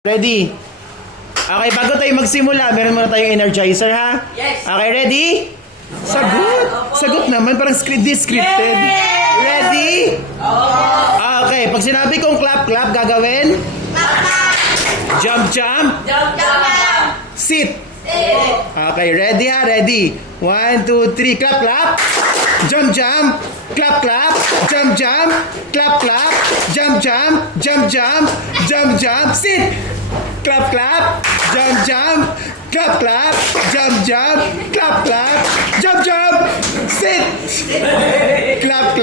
Ready? Okay, bago tayo magsimula, meron muna tayong energizer, ha? Yes. Okay, ready? Sagot! Sagot naman, parang scripted. Ready? Okay, pag sinabi kong clap, gagawin? Jump. Sit. Okay, ready ha? Ready? 1, 2, 3, clap. Jump. Clap. Jump. Clap. Jump. Sit. Clap. Jump. Clap. Jump. Clap. Jump. Sit. Clap.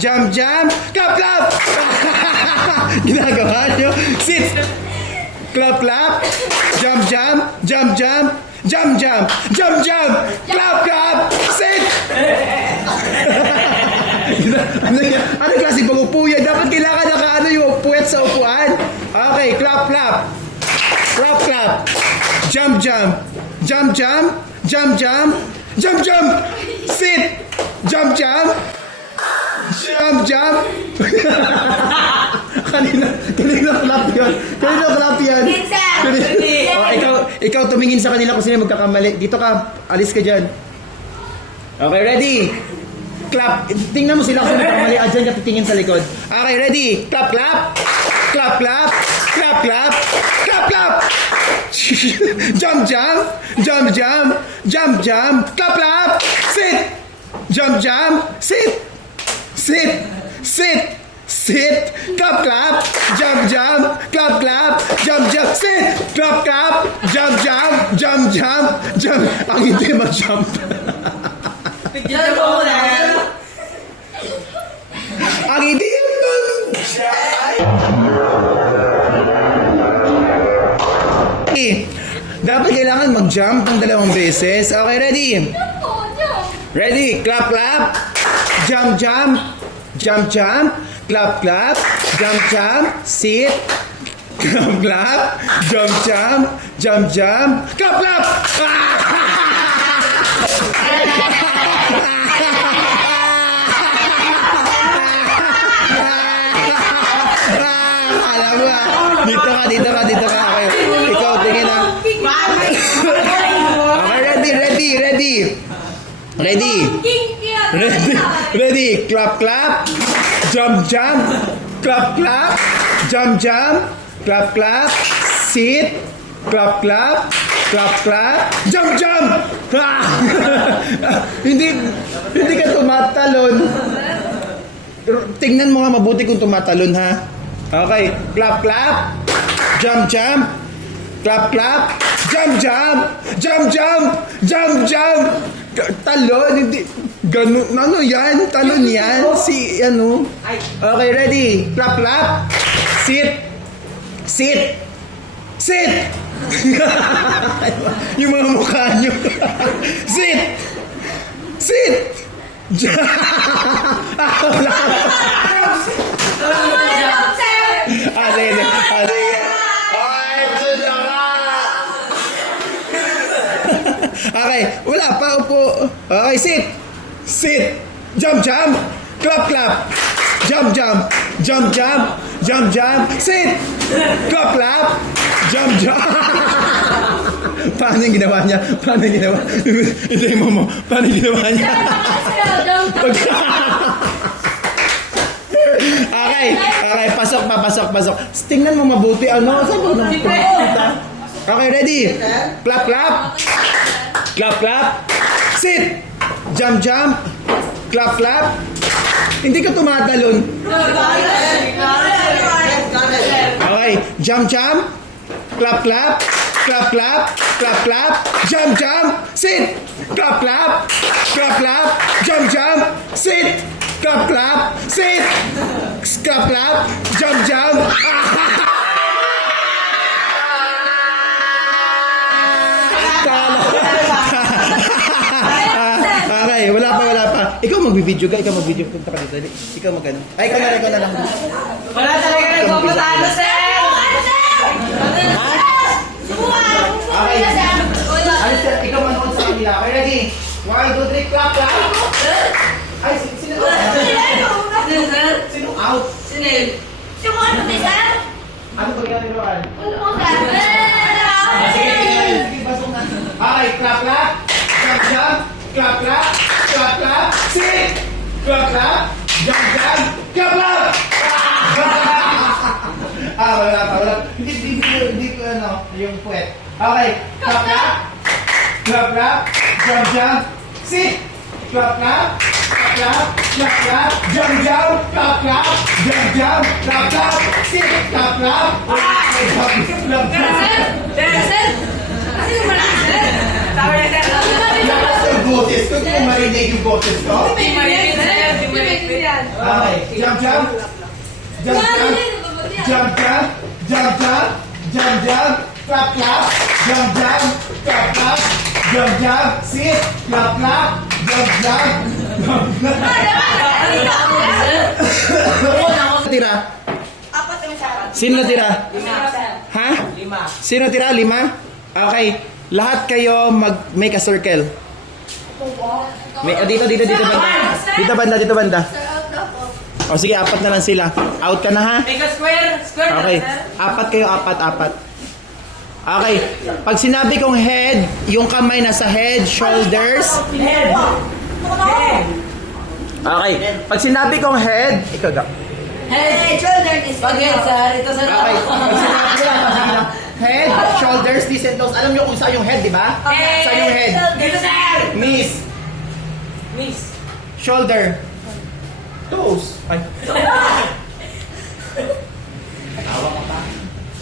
Jump. Clap. Ginagawa nyo? Sit. Clap. Jump. Clap. Sit. Ano klase bang upo yan? Dapat kailangan nakaano yung puwet sa upuan. Okay, clap. Jump. Sit. Jump. Kanina clap yan. Ikaw tumingin sa kanila kung sino magkakamali. Dito ka, alis ka dyan. Okay, ready? Clap. Tingnan mo sila kung sino magkakamali. Dyan ka titingin sa likod. Okay, ready? Clap. Jump. Clap. Sit. Jump. Sit. Clap. Jump. Clap. Jump. Sit. Clap. Jump. Ang hindi mag-jump. Ang hindi dapat kailangan mag-jump ng 2 beses. Okay, ready? Ready? Clap. Jump. Clap. Jump. Sit. Clap. Jump. Clap. Alam mo dito ka. Okay. Ikaw, tingin na. Okay, ready. Clap. Jump. Clap. Jump. Clap. Sit. Clap. Jump. Hindi ka tumatalon. Tingnan mo nga mabuti kung tumatalon, ha? Okay, clap. Jump. Clap. Jump. Talon, hindi. Ganun, ano yan? Talon yan? Okay, ready? Clap. Sit. Yung mga mukha nyo. Sit. Sige. Okay, wala pa, upo. Okay, sit. Jump. Clap. Jump. Sit. Clap. Jump. Paano yung ginawa niya? Hindi mo. Paano yung ginawa niya? Okay, pasok. Tingnan mo mabuti. Saan ba nakikita? Okay, ready? Clap. Sit. Jump. Clap. Hindi ka tumatalon. Okay, jump. Clap. Jump. Sit. Clap. Jump. Sit. Clap. Sit. Clap. Jump. Okay, wala pa. Ikaw mag-video ka. Punta ka dito. Ikaw mag-ano. Ay, ikaw na lang. Wala talaga nagpapatalo, sir! Okay. Alis ka. Ikaw manood sa kanila. Okay, ready? 1, 2, 3, clap. Ay, sino out? Sino out? Sino ano, sir? Ano ba yan, Roan? Ah, Sige, basong na. Okay, clap, clap. Jump, jump. Clap, clap. Clap, clap. Sit. Clap, clap. Jump, jump. Clap, clap. Wala pa, wala. Hindi ko, ano, yung puwet. Okay, clap, clap. Clap, clap. Jump, jump. Sit. Clap, clap. Clap, clap. Clap, clap. Jump, jump. Clap, clap. Jump, jump. Clap, clap. Sit. Clap, clap. Clap, clap. Lakas ng boses ko, kung marinig yung boses ko. Okay, jump, jump. Jump, jump. Jump, jump. Jump, jump. Jump, jump. Clap, clap. Jump, jump. Clap, clap. Jump, jump. Sit. Clap, clap. Jump, jump. Jump, jump. Tira? Sino natira? Ha? Sino natira? 5? Okay. Lahat kayo make a circle. Dito banda. Dito banda. O sige, 4 na lang sila. Out ka na ha? Make a square. Square Okay. na, sir. 4 kayo, 4. Okay. Pag sinabi kong head, yung kamay nasa head, shoulders. Head. Okay. Pag sinabi kong head, ikaw daw. Head. Shoulder is pag head, sir. Ito sa Okay. Pag sinabi lang, head, shoulders, knees and toes. Alam niyo kung saan yung head, di ba? Saan yung head? Dito, sir. Knees, Miss. shoulder, toes. Ay.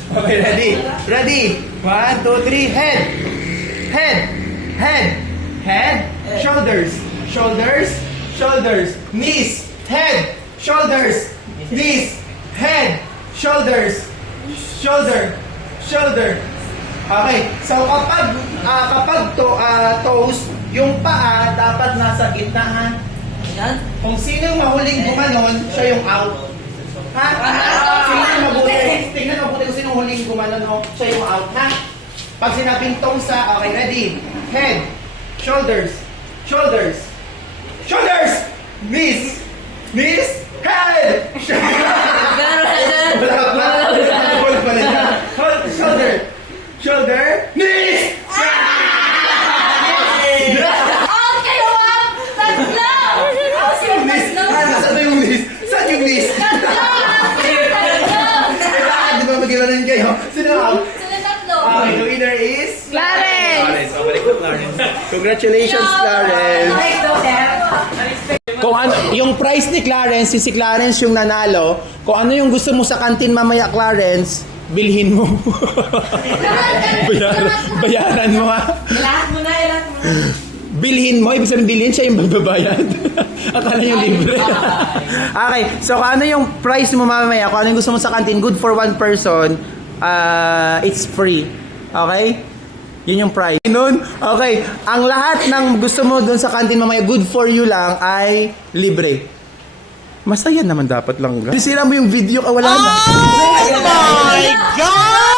Okay, ready? Ready? 1, 2, 3, head. Head. Head. Head. Shoulders. Shoulders. Shoulders. Knees. Head. Shoulders. Knees. Head. Shoulders. Shoulder. Shoulder. Okay. So kapag toes, yung paa dapat nasa gitna ha. Yan. Kung sino yung mahuling gumanon, siya yung out. Ha? Sino yung mabuti? Tingnan mabuti kung sino yung huling gumanon, no? Siya yung out, ha? Pag sinabing tong sa, okay, ready? Head, shoulders, shoulders, shoulders, knees, knees, head, Hold pa rin siya. Hold, shoulder, shoulder, knees, knees. Nasaan na yung knees? Saan yung knees? Di ba mag-iwanan kayo? Sino ang out? Okay, the winner is? Clarence! Oh, very good, Clarence. Congratulations, Clarence. Kung ano, yung prize ni Clarence, si Clarence yung nanalo. Kung ano yung gusto mo sa kantin mamaya, Clarence, bilhin mo. bayaran mo ha. Lahat mo na. Bilhin mo, ibig sabihin bilhin, siya yung magbabayad. Akala yung libre. Okay, so kung ano yung price mo mamaya, kung ano yung gusto mo sa kantin, good for one person, it's free. Okay? Yun yung price. Nun, okay, ang lahat ng gusto mo dun sa kantin mamaya, good for you lang, ay libre. Masaya naman dapat lang. Sisira mo yung video, wala na. Oh my God!